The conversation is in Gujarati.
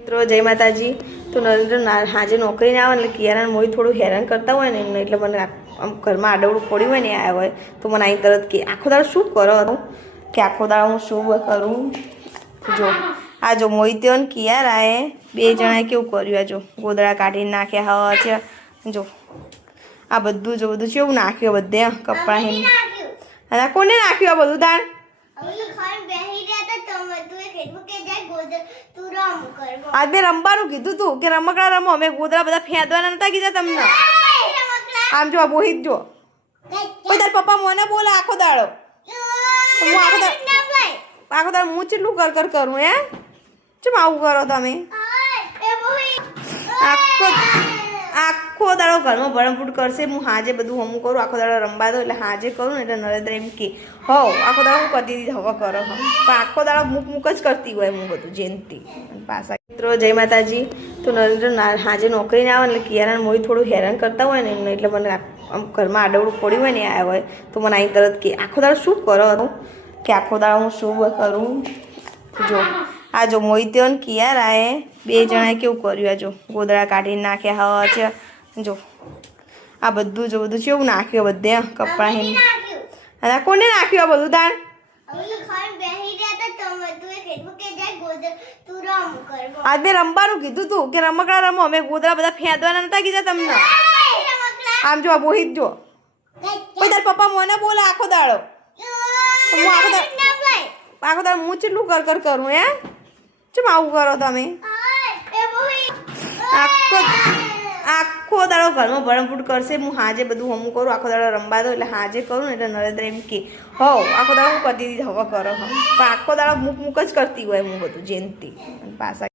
મિત્રો જય માતાજી। તો નરેન્દ્ર હાજે નોકરી ના આવે એટલે કિયારાને મોઈ થોડું હેરાન કરતા હોય ને એમને એટલે મને આમ ઘરમાં આડવડું પડી હોય ને આવ્યા હોય તો મને અહીં તરત કે આખો દાડો શું કરો કે આખો દાડો હું શું કરું। જો આ જો મોહિત્યો ને કિયારાએ બે જણાએ કેવું કર્યું, આ જો ગોદડા કાઢીને નાખ્યા હા છે, જો આ બધું જો બધું કેવું નાખ્યું બધે કપડાં હેને અને કોને નાખ્યું આ બધું દાણ આજ મેં રમવાનું કીધું તું કે રમકડા રમો, અમે ગોદડા બધા ફેંદવાના નતા કીધા તમને। આમ જો મોહિત જો કોઈ તાર પપ્પા મને બોલે આખો દાડો, હું આખો દાડો હું કેટલું કર કરું હે, ચમ આવું કરો તમે? આખો દાડો ઘરમાં ભરમફૂટ કરશે, હું હાજે બધું હમું કરું, આખો દાડો રમવા દો એટલે હાજે કરું ને એટલે નરેન્દ્ર એમ કે હો આખો દાડો હું કરતી હતી હવે કરો પણ આખો દાડો મૂક જ કરતી હોય હું બધું જેનથી પાછા। મિત્રો જય માતાજી। તો નરેન્દ્ર હાજે નોકરી ના આવે એટલે કિયારાને મોઈ થોડું હેરાન કરતા હોય ને એમને એટલે મને આમ ઘરમાં આડવડું પડી હોય ને આવ્યા હોય તો મને અહીં તરત કે આખો દાડો શું કરો કે આખો દાડો હું શું કરું। જો આ જો મોહિત્યો ને કિયારાએ બે જણાએ કેવું કર્યું, આ જો ગોદડા કાઢીને નાખ્યા હા છે, જો આ બધું જો બધું કેવું નાખ્યું બધે કપડાં હેને અને કોને નાખ્યું આ બધું દાણ આજ મેં રમવાનું કીધું તું કે રમકડા રમો, અમે ગોદડા બધા ફેંદવાના નતા કીધા તમને। આમ જો મોહિત જો કોઈ તાર પપ્પા મને બોલે આખો દાડો, હું આખો દાડો હું કેટલું કર કરું હે, ચમ આવું કરો તમે? આખો દાડો ઘરમાં ભરમફૂટ કરશે, હું હાજે બધું હમું કરું, આખો દાડો રમવા દો એટલે હાજે કરું ને એટલે નરેન્દ્ર એમ કે હો આખો દાડો હું કરતી હતી હવે કરો પણ આખો દાડો મૂક જ કરતી હોય હું બધું જેનથી પાછા।